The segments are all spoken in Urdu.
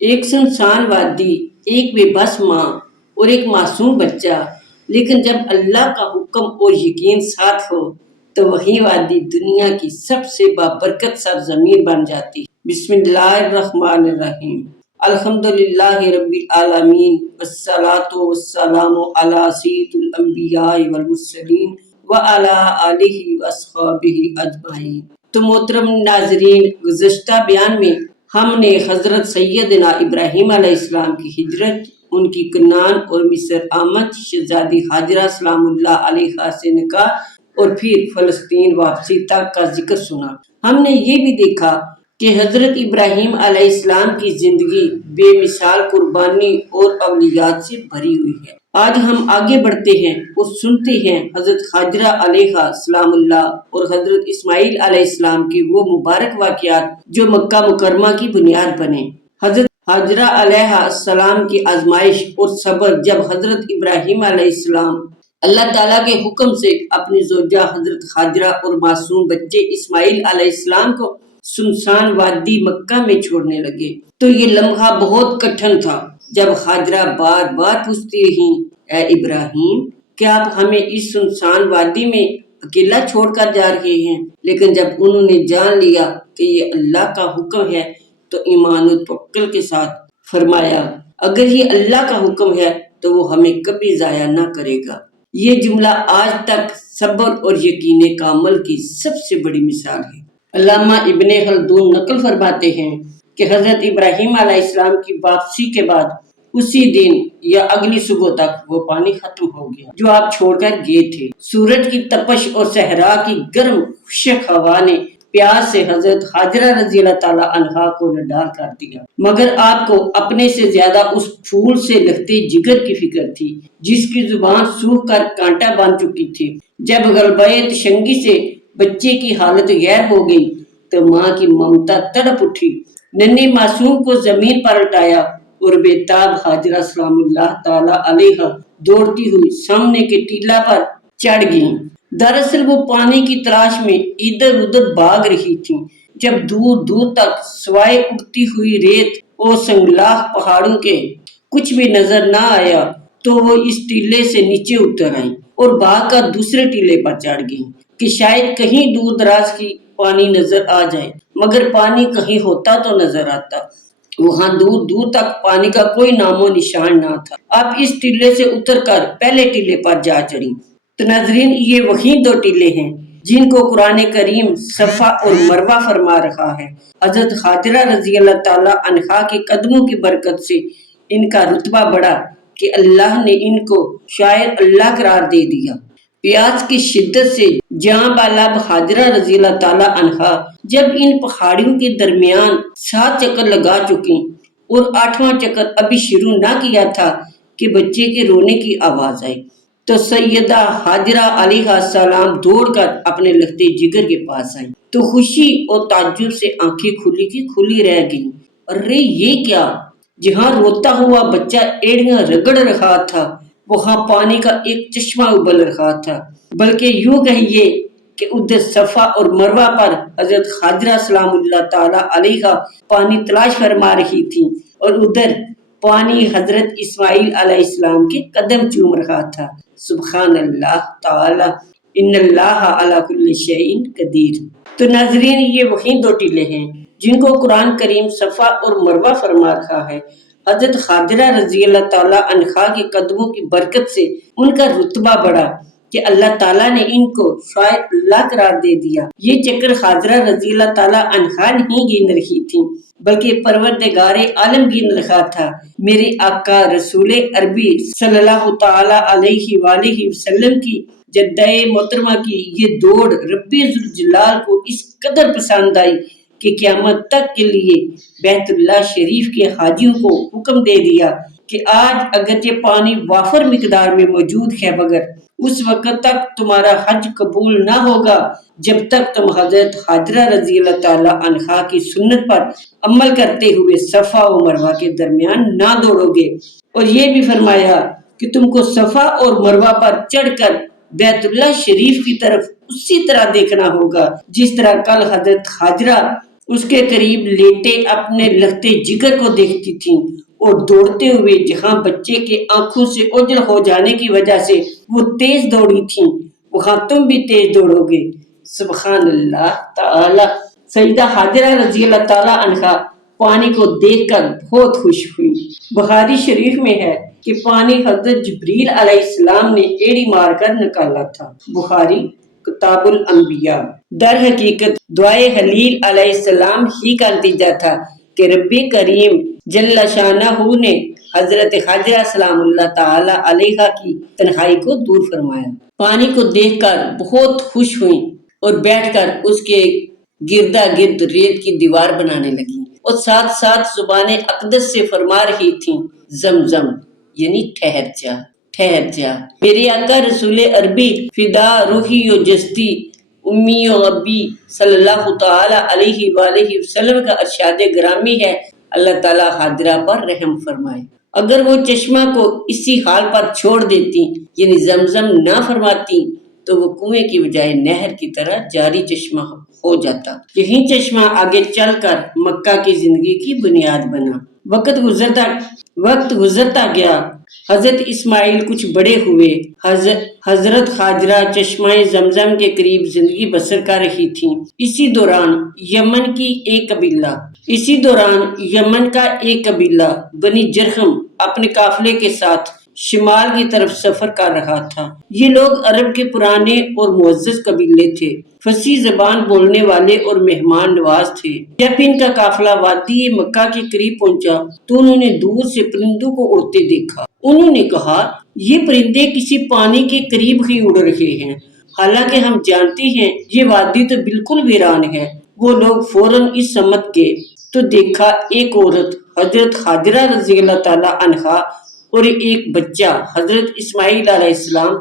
ایک سنسان وادی، ایک بے بس ماں اور ایک معصوم بچہ، لیکن جب اللہ کا حکم اور یقین ساتھ ہو تو وہی وادی دنیا کی سب سے بابرکت سرزمین بن جاتی ہے۔ بسم اللہ الرحمن الرحیم۔ الحمدللہ رب العالمین، والصلاة والسلام علی سید الانبیاء والمرسلین وعلی آلہ واصحابہ اجمعین۔ تو محترم ناظرین، گزشتہ بیان میں ہم نے حضرت سیدنا ابراہیم علیہ السلام کی ہجرت، ان کی کنعان اور مصر آمد، شہزادی ہاجرہ سلام اللہ علیہا سے نکاح اور پھر فلسطین واپسی تک کا ذکر سنا۔ ہم نے یہ بھی دیکھا کہ حضرت ابراہیم علیہ السلام کی زندگی بے مثال قربانی اور اولیات سے بھری ہوئی ہے۔ آج ہم آگے بڑھتے ہیں اور سنتے ہیں حضرت ہاجرہ علیہا السلام اللہ اور حضرت اسماعیل علیہ السلام کے وہ مبارک واقعات جو مکہ مکرمہ کی بنیاد بنے۔ حضرت ہاجرہ علیہا السلام کی آزمائش اور صبر، جب حضرت ابراہیم علیہ السلام اللہ تعالیٰ کے حکم سے اپنی زوجہ حضرت ہاجرہ اور معصوم بچے اسماعیل علیہ السلام کو سنسان وادی مکہ میں چھوڑنے لگے تو یہ لمحہ بہت کٹھن تھا، جب ہاجرہ بار بار پوچھتی رہیں، اے ابراہیم، کیا آپ ہمیں اس سنسان وادی میں اکیلا چھوڑ کر جا رہے ہیں؟ لیکن جب انہوں نے جان لیا کہ یہ اللہ کا حکم ہے تو ایمان و توکل کے ساتھ فرمایا، اگر یہ اللہ کا حکم ہے تو وہ ہمیں کبھی ضائع نہ کرے گا۔ یہ جملہ آج تک صبر اور یقین کامل کی سب سے بڑی مثال ہے۔ علامہ ابن خلدون نقل فرماتے ہیں کہ حضرت ابراہیم علیہ السلام کی واپسی کے بعد اسی دن یا اگلی صبح تک وہ پانی ختم ہو گیا جو آپ چھوڑ کر گئے تھے۔ سورج کی تپش اور صحرا کی گرم خشک ہوا نے پیاس سے حضرت ہاجرہ رضی اللہ تعالیٰ عنہا کو نڈال کر دیا، مگر آپ کو اپنے سے زیادہ اس پھول سے لگتے جگر کی فکر تھی جس کی زبان سوکھ کر کانٹا بن چکی تھی۔ جب غلبہ تشنگی سے بچے کی حالت غیر ہو گئی تو ماں کی ممتا تڑپ اٹھی، ننھے معصوم کو زمین پر لٹایا اور بےتاب ہاجرہ سلام اللہ تعالیٰ علیہا دوڑتی ہوئی سامنے کے ٹیلہ پر چڑھ گئیں۔ دراصل وہ پانی کی تلاش میں ادھر ادھر بھاگ رہی تھیں، جب دور دور تک سوائے اگتی ہوئی ریت اور سنگلاخ پہاڑوں کے کچھ بھی نظر نہ آیا تو وہ اس ٹیلے سے نیچے اتر آئیں اور بھاگ کر دوسرے ٹیلے پر چڑھ گئیں کہ شاید کہیں دور دراز کی پانی نظر آ جائے، مگر پانی کہیں ہوتا تو نظر آتا، وہاں دور دور تک پانی کا کوئی نام و نشان نہ تھا۔ آپ اس ٹیلے سے اتر کر پہلے ٹیلے پر جا چڑھی۔ تو ناظرین، یہ وہی دو ٹیلے ہیں جن کو قرآن کریم صفا اور مروہ فرما رہا ہے۔ حضرت ہاجرہ رضی اللہ تعالیٰ عنہا کے قدموں کی برکت سے ان کا رتبہ بڑھا کہ اللہ نے ان کو شاعر اللہ قرار دے دیا۔ پیاس کی شدت سے جاں بالاب ہاجرہ رضی اللہ تعالیٰ عنہا جب ان پہاڑیوں کے درمیان 7 چکر لگا چکیں اور 8واں چکر ابھی شروع نہ کیا تھا کہ بچے کے رونے کی آواز آئی تو سیدہ ہاجرہ علیہا السلام دوڑ کر اپنے لگتے جگر کے پاس آئیں تو خوشی اور تعجب سے آنکھیں کھلی کی کھلی رہ گئیں۔ ارے یہ کیا! جہاں روتا ہوا بچہ ایڑیاں رگڑ رہا تھا وہاں پانی کا ایک چشمہ ابل رہا تھا، بلکہ یوں کہیے کہ ادھر صفا اور مروہ پر حضرت ہاجرہ سلام اللہ تعالیٰ علیہا پانی تلاش فرما رہی تھی اور ادھر پانی حضرت اسماعیل علیہ السلام کے قدم چوم رہا تھا۔ سبحان اللہ تعالی، ان اللہ علی کل شیء قدیر۔ تو ناظرین، یہ وہی دو ٹیلے ہیں جن کو قرآن کریم صفا اور مروہ فرما رہا ہے۔ حضرت ہاجرہ رضی اللہ تعالیٰ عنہا کے قدموں کی برکت سے ان کا رتبہ بڑھا کہ اللہ تعالیٰ نے ان کو شاعر اللہ قرار دے دیا۔ یہ چکر ہاجرہ رضی اللہ تعالیٰ عنہا نہیں گن رہی تھی بلکہ پروردگار عالم گن رہا تھا۔ میرے آقا رسول عربی صلی اللہ تعالیٰ علیہ وآلہ وسلم کی جدہ محترمہ کی یہ دوڑ رب ذوالجلال کو اس قدر پسند آئی کہ قیامت تک کے لیے بیت اللہ شریف کے حاجیوں کو حکم دے دیا کہ آج اگرچہ پانی وافر مقدار میں موجود ہے مگر اس وقت تک تمہارا حج قبول نہ ہوگا جب تک تم حضرت ہاجرہ رضی اللہ تعالیٰ عنہا کی سنت پر عمل کرتے ہوئے صفا و مروہ کے درمیان نہ دوڑو گے۔ اور یہ بھی فرمایا کہ تم کو صفا اور مروہ پر چڑھ کر بیت اللہ شریف کی طرف اسی طرح دیکھنا ہوگا جس طرح کل حضرت ہاجرہ اس کے قریب لیٹے اپنے لگتے جگر کو دیکھتی تھیں اور دوڑتے ہوئے جہاں بچے کے آنکھوں سے اوجھل ہو جانے کی وجہ سے وہ تیز دوڑی تھیں وہاں تم بھی تیز دوڑو گے۔ سبحان اللہ تعالی۔ سیدہ حاجرہ رضی اللہ تعالی عنہا پانی کو دیکھ کر بہت خوش ہوئی۔ بخاری شریف میں ہے کہ پانی حضرت جبریل علیہ السلام نے ایڑی مار کر نکالا تھا۔ بخاری کتاب الانبیاء۔ در حقیقت دعائے خلیل علیہ السلام ہی کا نتیجہ تھا کہ رب کریم جل شانہ نے حضرت حاجرہ سلام اللہ تعالی علیہا کی تنہائی کو دور فرمایا۔ پانی کو دیکھ کر بہت خوش ہوئیں اور بیٹھ کر اس کے گردا گرد ریت کی دیوار بنانے لگیں اور ساتھ ساتھ زبان اقدس سے فرما رہی تھیں زمزم یعنی ٹھہر جا میرے آقا رسول عربی فدا روحی و جسدی امی و ابی صلی اللہ تعالی علیہ وآلہ وسلم کا ارشاد گرامی ہے، اللہ تعالیٰ حاضرہ پر رحم فرمائے۔ اگر وہ چشمہ کو اسی حال پر چھوڑ دیتی یعنی زمزم نہ فرماتی تو وہ کنویں کی بجائے نہر کی طرح جاری چشمہ ہو جاتا۔ یہی چشمہ آگے چل کر مکہ کی زندگی کی بنیاد بنا۔ وقت گزرتا گیا، حضرت اسماعیل کچھ بڑے ہوئے۔ حضرت حاجرہ چشمہ زمزم کے قریب زندگی بسر کر رہی تھیں۔ اسی دوران یمن کا ایک قبیلہ بنی جرہم اپنے قافلے کے ساتھ شمال کی طرف سفر کر رہا تھا۔ یہ لوگ عرب کے پرانے اور معزز قبیلے تھے، فصیح زبان بولنے والے اور مہمان نواز تھے۔ جب ان کا قافلہ وادی مکہ کے قریب پہنچا تو انہوں نے دور سے پرندوں کو اڑتے دیکھا۔ انہوں نے کہا یہ پرندے کسی پانی کے قریب ہی اڑ رہے ہیں، حالانکہ ہم جانتے ہیں یہ وادی تو بالکل ویران ہے۔ وہ لوگ فوراً اس سمت گئے تو دیکھا ایک عورت حضرت حاجرہ رضی اللہ تعالی عنہا اور ایک بچہ حضرت اسماعیل علیہ السلام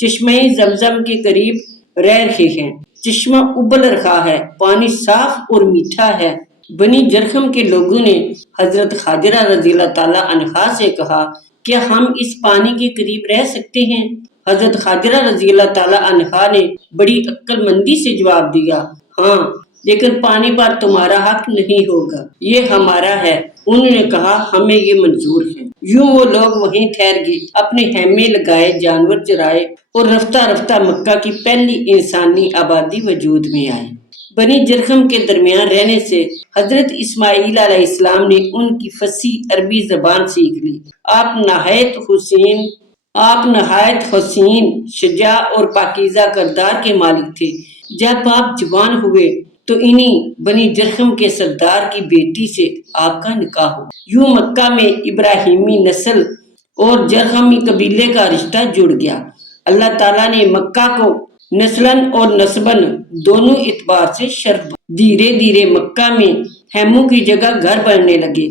چشمہ زمزم کے قریب رہ رہے ہیں۔ چشمہ ابل رہا ہے، پانی صاف اور میٹھا ہے۔ بنی جرہم کے لوگوں نے حضرت حاجرہ رضی اللہ تعالی عنہا سے کہا کیا ہم اس پانی کے قریب رہ سکتے ہیں؟ حضرت حاجرہ رضی اللہ تعالی عنہا نے بڑی عقل مندی سے جواب دیا ہاں، لیکن پانی پر تمہارا حق نہیں ہوگا، یہ ہمارا ہے۔ انہوں نے کہا ہمیں یہ منظور ہے۔ یوں وہ لوگ وہیں ٹھہر گئے، اپنے خیمے لگائے، جانور چرائے اور رفتہ رفتہ مکہ کی پہلی انسانی آبادی وجود میں آئی۔ بنی جرہم کے درمیان رہنے سے حضرت اسماعیل علیہ السلام نے ان کی فصیح عربی زبان سیکھ لی۔ آپ نہایت حسین، شجاع اور پاکیزہ کردار کے مالک تھے۔ جب آپ جوان ہوئے تو انہی بنی جرہم کے سردار کی بیٹی سے آپ کا نکاح ہوا۔ یوں مکہ میں ابراہیمی نسل اور جرہمی قبیلے کا رشتہ جڑ گیا۔ اللہ تعالیٰ نے مکہ کو نسلاً اور نسباً دونوں اعتبار سے شرف دیا۔ دھیرے دھیرے مکہ میں خیموں کی جگہ گھر بننے لگے۔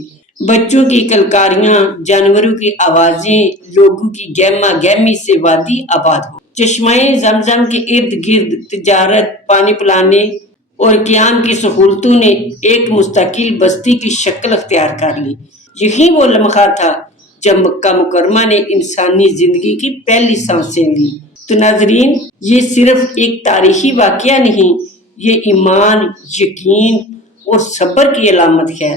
بچوں کی کلکاریاں، جانوروں کی آوازیں، لوگوں کی گہما گہمی سے وادی آباد ہو۔ چشمہ زمزم کے ارد گرد تجارت، پانی پلانے اور قیام کی سہولتوں نے ایک مستقل بستی کی شکل اختیار کر لی۔ یہی وہ لمحہ تھا جب مکہ مکرمہ نے انسانی زندگی کی پہلی سانسیں لی۔ تو ناظرین، یہ صرف ایک تاریخی واقعہ نہیں، یہ ایمان، یقین اور صبر کی علامت ہے۔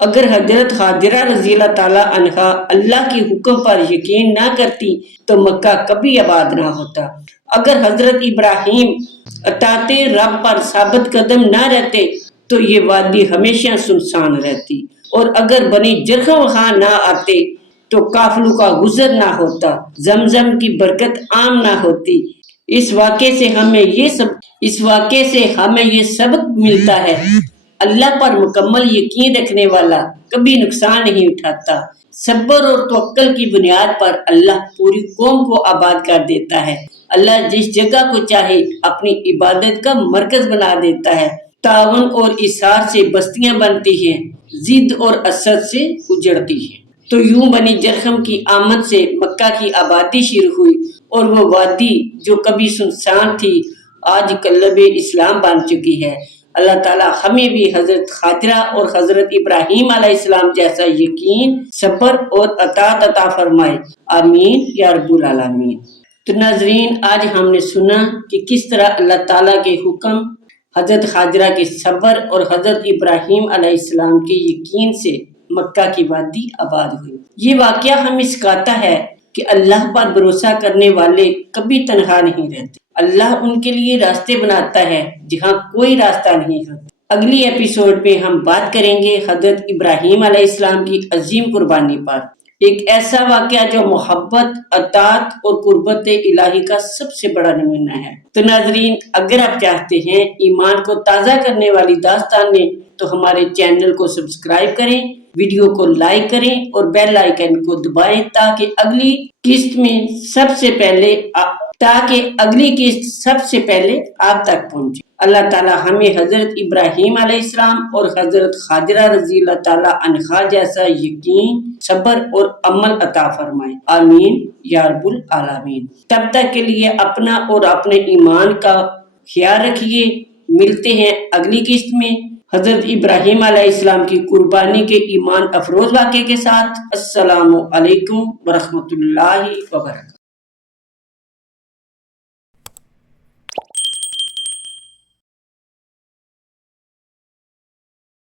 اگر حضرت حاجرہ رضی اللہ تعالیٰ عنہا اللہ کے حکم پر یقین نہ کرتی تو مکہ کبھی آباد نہ ہوتا۔ اگر حضرت ابراہیم اطاعت رب پر ثابت قدم نہ رہتے تو یہ وادی ہمیشہ سنسان رہتی، اور اگر بنی جرہم وہاں نہ آتے تو قافلوں کا گزر نہ ہوتا، زمزم کی برکت عام نہ ہوتی۔ اس واقعے سے ہمیں یہ سبق ملتا ہے، اللہ پر مکمل یقین رکھنے والا کبھی نقصان نہیں اٹھاتا۔ صبر اور توکل کی بنیاد پر اللہ پوری قوم کو آباد کر دیتا ہے۔ اللہ جس جگہ کو چاہے اپنی عبادت کا مرکز بنا دیتا ہے۔ تعاون اور اصرار سے بستیاں بنتی ہیں، ضد اور حسد سے اجڑتی ہیں۔ تو یوں بنی جرہم کی آمد سے مکہ کی آبادی شروع ہوئی، اور وہ وادی جو کبھی سنسان تھی آج قلب اسلام بن چکی ہے۔ اللہ تعالیٰ ہمیں بھی حضرت حاجرہ اور حضرت ابراہیم علیہ السلام جیسا یقین، صبر اور اطاعت عطا فرمائے، آمین یا رب العالمین۔ تو ناظرین، آج ہم نے سنا کہ کس طرح اللہ تعالیٰ کے حکم حضرت خاجرہ کے صبر اور حضرت ابراہیم علیہ السلام کے یقین سے مکہ کی وادی آباد ہوئی۔ یہ واقعہ ہمیں سکھاتا ہے کہ اللہ پر بھروسہ کرنے والے کبھی تنہا نہیں رہتے۔ اللہ ان کے لیے راستے بناتا ہے جہاں کوئی راستہ نہیں ہوتا۔ اگلی ایپیسوڈ میں ہم بات کریں گے حضرت ابراہیم علیہ السلام کی عظیم قربانی پر، ایک ایسا واقعہ جو محبت، اطاعت اور قربت الہی کا سب سے بڑا نمونہ ہے۔ تو ناظرین، اگر آپ چاہتے ہیں ایمان کو تازہ کرنے والی داستانیں تو ہمارے چینل کو سبسکرائب کریں، ویڈیو کو لائک کریں اور بیل آئیکن کو دبائیں تاکہ اگلی قسط سب سے پہلے آپ تک پہنچے۔ اللہ تعالی ہمیں حضرت ابراہیم علیہ السلام اور حضرت خاجرہ رضی اللہ تعالی عنہا جیسا یقین، صبر اور عمل عطا فرمائے، آمین یا رب العالمین۔ تب تک کے لیے اپنا اور اپنے ایمان کا خیال رکھیے۔ ملتے ہیں اگلی قسط میں حضرت ابراہیم علیہ السلام کی قربانی کے ایمان افروز واقعے کے ساتھ۔ السلام علیکم ورحمۃ اللہ وبرکاتہ۔